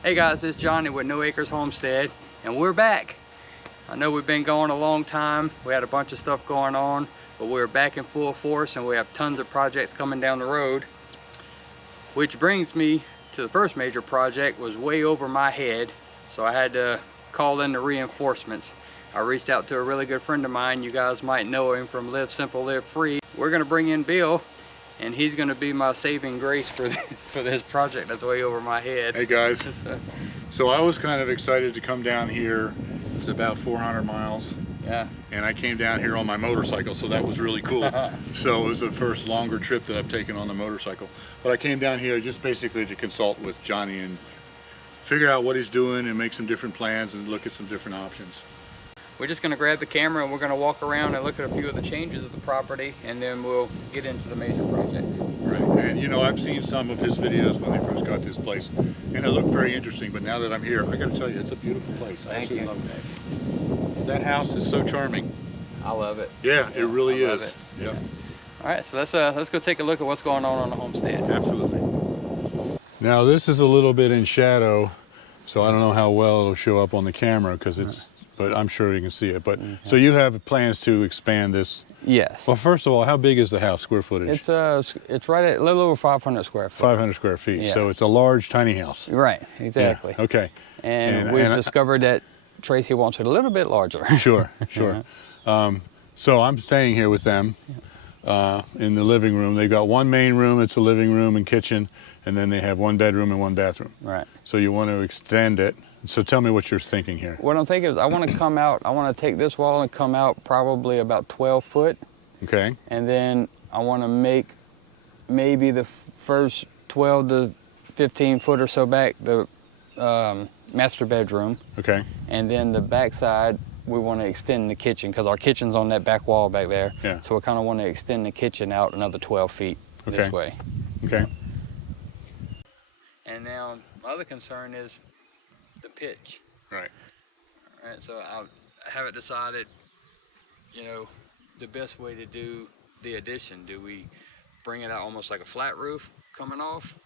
Hey guys, it's Johnny with No Acres Homestead, and we're back. I know we've been gone a long time. We had a bunch of stuff going on, but we're back in full force and we have tons of projects coming down the road. Which brings me to the first major project. Was way over my head, so I had to call in the reinforcements. I reached out to a really good friend of mine. You guys might know him from Live Simple, Live Free. We're gonna bring in Bill, and he's gonna be my saving grace for this project that's way over my head. Hey guys. So I was kind of excited to come down here. It's about 400 miles. Yeah. And I came down here on my motorcycle, so that was really cool. So it was the first longer trip that I've taken on the motorcycle. But I came down here just basically to consult with Johnny and figure out what he's doing and make some different plans and look at some different options. We're just going to grab the camera and we're going to walk around and look at a few of the changes of the property, and then we'll get into the major project. Right, and you know, I've seen some of his videos when they first got this place, and it looked very interesting, but now that I'm here, I got to tell you, it's a beautiful place. I Thank you. love that. That house is so charming. I love it. Yeah, it really I love is. it. Yeah. All right, so let's go take a look at what's going on the homestead. Absolutely. Now this is a little bit in shadow, so I don't know how well it'll show up on the camera because it's, but I'm sure you can see it. But so you have plans to expand this? Yes. Well, first of all, how big is the house, square footage? It's right at a little over 500 square feet. 500 square feet. Yeah. So it's a large, tiny house. Right, exactly. Yeah. Okay. And we've discovered that Tracy wants it a little bit larger. Sure, sure. So I'm staying here with them in the living room. They've got one main room, it's a living room and kitchen, and then they have one bedroom and one bathroom. Right. So you want to extend it. So tell me what you're thinking here. What I'm thinking is I want to come out, I want to take this wall and come out probably about 12 foot. Okay. And then I want to make maybe the first 12 to 15 foot or so back the master bedroom. Okay. And then the back side, we want to extend the kitchen because our kitchen's on that back wall back there. Yeah. So we kind of want to extend the kitchen out another 12 feet this way. Okay. And now my other concern is the pitch. Right. All right, so I haven't decided, you know, the best way to do the addition. Do we bring it out almost like a flat roof coming off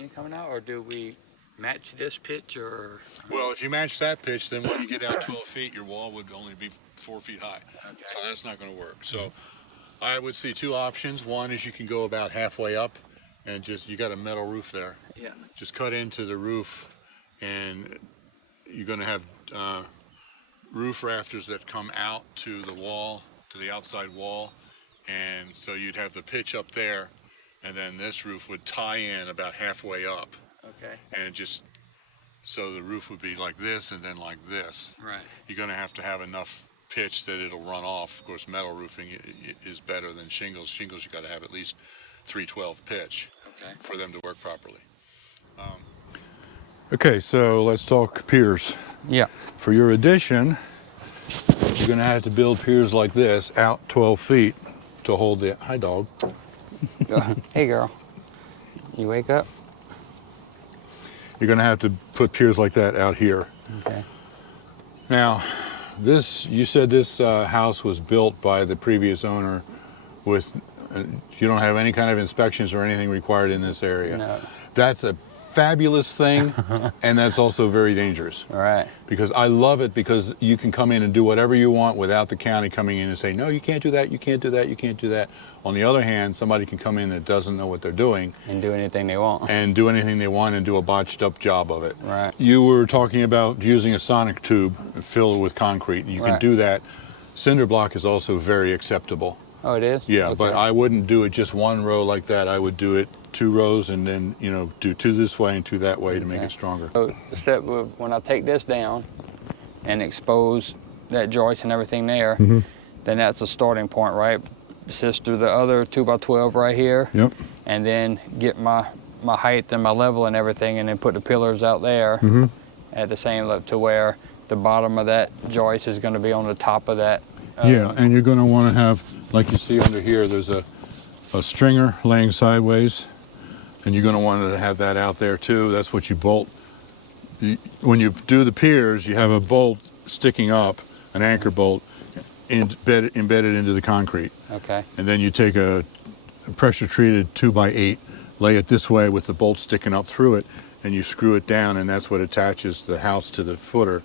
and coming out, or do we match this pitch, or? Well, if you match that pitch, then when you get out 12 feet, your wall would only be 4 feet high. Okay. So that's not going to work. So I would see two options. One is you can go about halfway up and just, you got a metal roof there. Yeah. Just cut into the roof, and you're going to have roof rafters that come out to the wall, to the outside wall. And so you'd have the pitch up there, and then this roof would tie in about halfway up. Okay. And just, so the roof would be like this and then like this. Right. You're going to have enough pitch that it'll run off. Of course, metal roofing is better than shingles. Shingles, you got to have at least 312 pitch for them to work properly. Okay, so let's talk piers. Yeah. For your addition, you're going to have to build piers like this out 12 feet to hold the, hi dog. Hey girl, you wake up? You're going to have to put piers like that out here. Okay. Now, this, you said this house was built by the previous owner with, you don't have any kind of inspections or anything required in this area. No. That's a fabulous thing, and that's also very dangerous. All right. Because I love it, because you can come in and do whatever you want without the county coming in and say, no, you can't do that, you can't do that, you can't do that. On the other hand, somebody can come in that doesn't know what they're doing And do anything they want. and do anything they want and do a botched up job of it. Right. You were talking about using a sonic tube and fill it with concrete. You can do that. Cinder block is also very acceptable. Oh, it is? Yeah, Okay. but I wouldn't do it just one row like that. I would do it 2 rows and then, you know, do 2 this way and 2 that way to make it stronger. So the step when I take this down and expose that joist and everything there, then that's a starting point, right? Assist through the other 2x12 right here. Yep. And then get my height and my level and everything, and then put the pillars out there at the same level to where the bottom of that joist is going to be on the top of that. Yeah, and you're going to want to have, like you see under here, there's a stringer laying sideways, and you're going to want to have that out there too. That's what you bolt. When you do the piers, you have a bolt sticking up, an anchor bolt, embedded into the concrete. Okay. And then you take a pressure treated 2x8, lay it this way with the bolt sticking up through it, and you screw it down, and that's what attaches the house to the footer.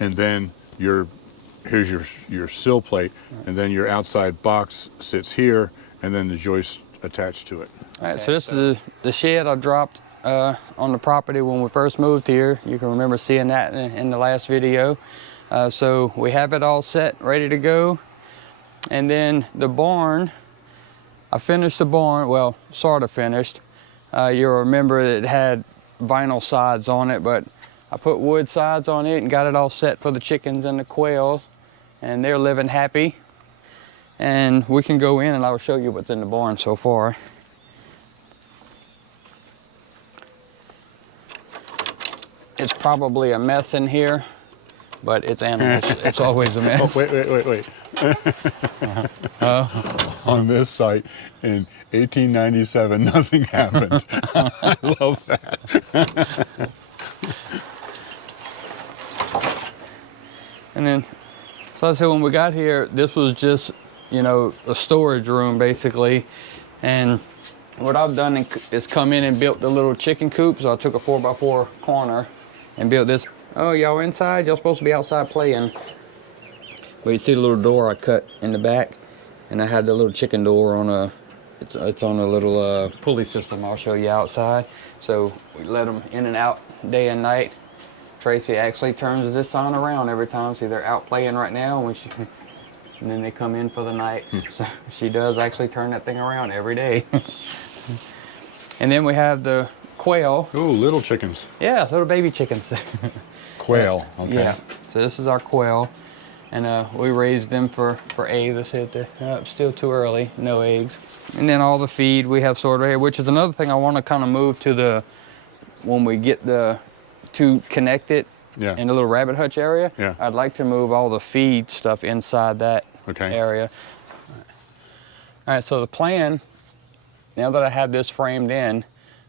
And then here's your sill plate, and then your outside box sits here, and then the joist attached to it. All right, so this is the shed I dropped on the property when we first moved here. You can remember seeing that in the last video. So we have it all set, ready to go. And then the barn, I finished the barn, well, sort of finished. You'll remember it had vinyl sides on it, but I put wood sides on it and got it all set for the chickens and the quails, and they're living happy. And we can go in and I'll show you what's in the barn so far. It's probably a mess in here, but it's animals. It's always a mess. Oh, wait. On this site in 1897, nothing happened. I love that. And then, so I said when we got here, this was just, you know, a storage room basically. And what I've done is come in and built the little chicken coop. So I took a 4x4 corner and built this. Oh, y'all inside? Y'all supposed to be outside playing. But you see the little door I cut in the back, and I had the little chicken door on a, it's on a little pulley system. I'll show you outside. So we let them in and out day and night. Tracy actually turns this sign around every time. See, they're out playing right now, and then they come in for the night. So she does actually turn that thing around every day. And then we have the quail. Ooh, little chickens. Yeah, little baby chickens. Quail, okay. Yeah, so this is our quail. And we raised them for eggs. Still too early, no eggs. And then all the feed we have stored right here, which is another thing I want to kind of move to the, when we get to connect it in the little rabbit hutch area. Yeah. I'd like to move all the feed stuff inside that area. All right, so the plan, now that I have this framed in,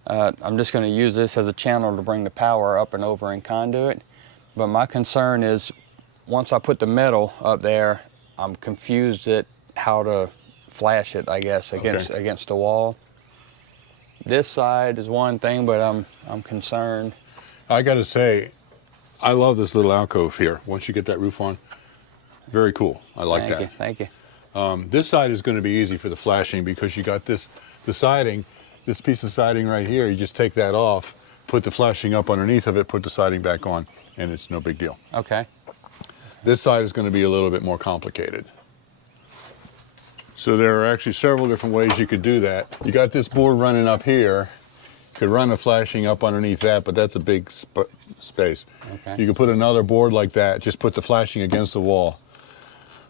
I'm just going to use this as a channel to bring the power up and over in conduit. But my concern is, once I put the metal up there, I'm confused at how to flash it, I guess, against the wall. This side is one thing, but I'm concerned. I got to say, I love this little alcove here. Once you get that roof on, very cool. I like that. Thank you. This side is going to be easy for the flashing because you got the siding, this piece of siding right here. You just take that off, put the flashing up underneath of it, put the siding back on, and it's no big deal. Okay. This side is going to be a little bit more complicated. So there are actually several different ways you could do that. You got this board running up here. You could run the flashing up underneath that, but that's a big space. Okay. You could put another board like that, just put the flashing against the wall.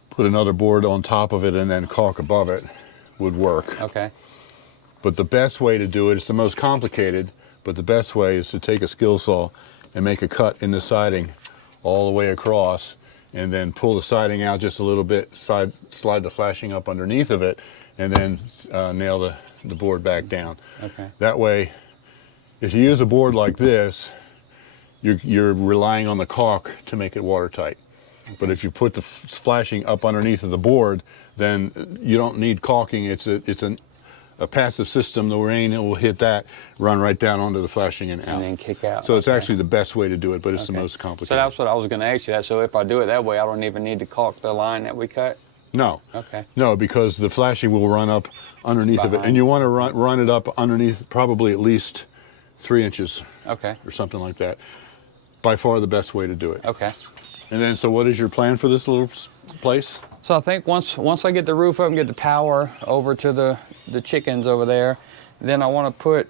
Put another board on top of it and then caulk above it would work. Okay. But the best way to do it, it's the most complicated, but the best way is to take a skill saw and make a cut in the siding all the way across, and then pull the siding out just a little bit, slide the flashing up underneath of it, and then nail the board back down. Okay. That way, if you use a board like this, you're relying on the caulk to make it watertight. Okay. But if you put the flashing up underneath of the board, then you don't need caulking. It's a passive system. The rain will hit that, run right down onto the flashing and out. And then kick out. So it's actually the best way to do it, but it's the most complicated. So that's what I was going to ask you. So if I do it that way, I don't even need to caulk the line that we cut? No. Okay. No, because the flashing will run up underneath of it. And you want to run it up underneath probably at least 3 inches. Okay. Or something like that. By far the best way to do it. Okay. And then, so what is your plan for this little place? So I think once I get the roof up and get the power over to the chickens over there, then I want a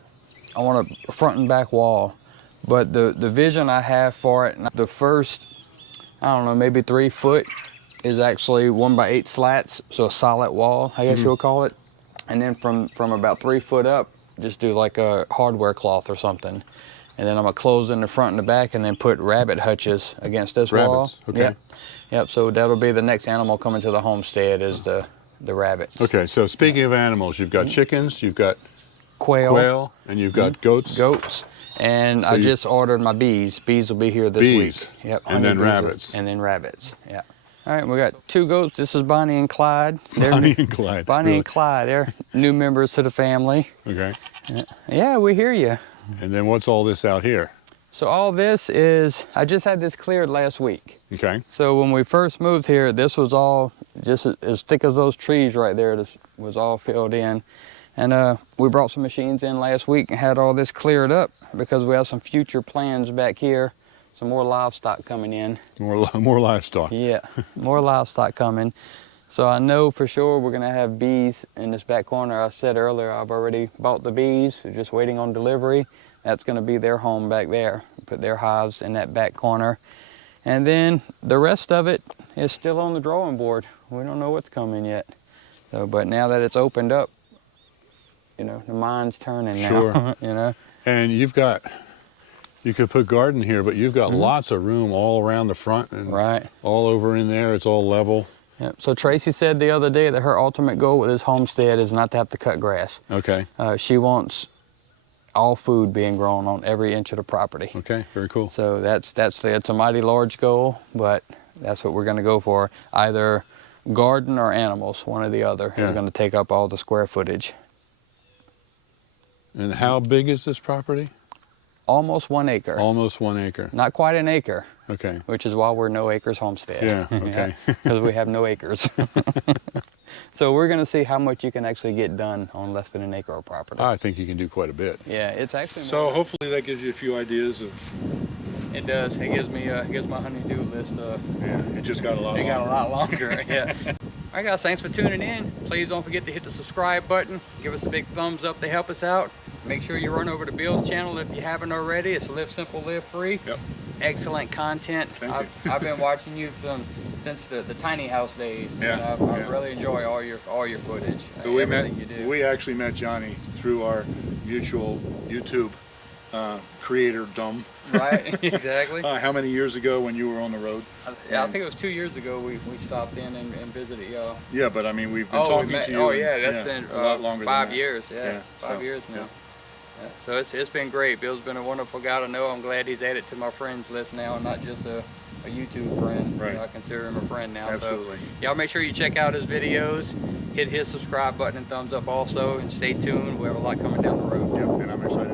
front and back wall. But the vision I have for it, the first, I don't know, maybe 3 foot is actually 1x8 slats, so a solid wall, I guess you'll call it. And then from about 3 foot up, just do like a hardware cloth or something. And then I'm gonna close in the front and the back and then put rabbit hutches against this wall. Okay. Yep, so that'll be the next animal coming to the homestead is the rabbits. Okay, so speaking of animals, you've got chickens, you've got quail, and you've got goats. Goats. And so I just ordered my bees. Bees will be here this week. Yep. And then rabbits. And then rabbits, yeah. All right, we got 2 goats. This is Bonnie and Clyde. Bonnie and Clyde. Bonnie and Clyde, they're new members to the family. Okay. Yeah, we hear you. And then what's all this out here? So all this is, I just had this cleared last week. Okay. So when we first moved here, this was all just as thick as those trees right there. This was all filled in. And we brought some machines in last week and had all this cleared up because we have some future plans back here. Some more livestock coming in. More livestock. Yeah, more livestock coming. So I know for sure we're gonna have bees in this back corner. I said earlier, I've already bought the bees. We're just waiting on delivery. That's gonna be their home back there. Put their hives in that back corner. And then the rest of it is still on the drawing board. We don't know what's coming yet. So, but now that it's opened up, you know, the mind's turning now. Sure. You know. And you could put garden here, but you've got lots of room all around the front and all over in there. It's all level. Yep. So Tracy said the other day that her ultimate goal with this homestead is not to have to cut grass. Okay. She wants all food being grown on every inch of the property. Okay, very cool. So it's a mighty large goal, but that's what we're going to go for. Either garden or animals, one or the other is going to take up all the square footage. And how big is this property? Almost 1 acre. Almost 1 acre. Not quite an acre. Okay. Which is why we're no acres homestead. Yeah, okay. Because we have no acres. So we're going to see how much you can actually get done on less than an acre of property. I think you can do quite a bit. Yeah, it's actually more. So hopefully that gives you a few ideas of. It does. It gives me my honey-do list. Yeah, it just got a lot longer. It got a lot longer, yeah. All right, guys, thanks for tuning in. Please don't forget to hit the subscribe button. Give us a big thumbs up to help us out. Make sure you run over to Bill's channel if you haven't already. It's Live Simple, Live Free. Yep. Excellent content. I've been watching you since the tiny house days. Yeah. And I really enjoy all your footage. So we actually met Johnny through our mutual YouTube creator-dom. Right, exactly. How many years ago when you were on the road? Yeah, I think it was 2 years ago we stopped in and visited y'all. Yeah, but I mean, we've been talking to you. Oh, yeah, that's been a lot longer 5 than years. Yeah, 5 years now. Yeah. So it's been great. Bill's been a wonderful guy to know. I'm glad he's added to my friends list now, and not just a YouTube friend. Right. You know, I consider him a friend now. Absolutely. So y'all make sure you check out his videos, hit his subscribe button and thumbs up also, and stay tuned. We have a lot coming down the road. Yep, and I'm excited.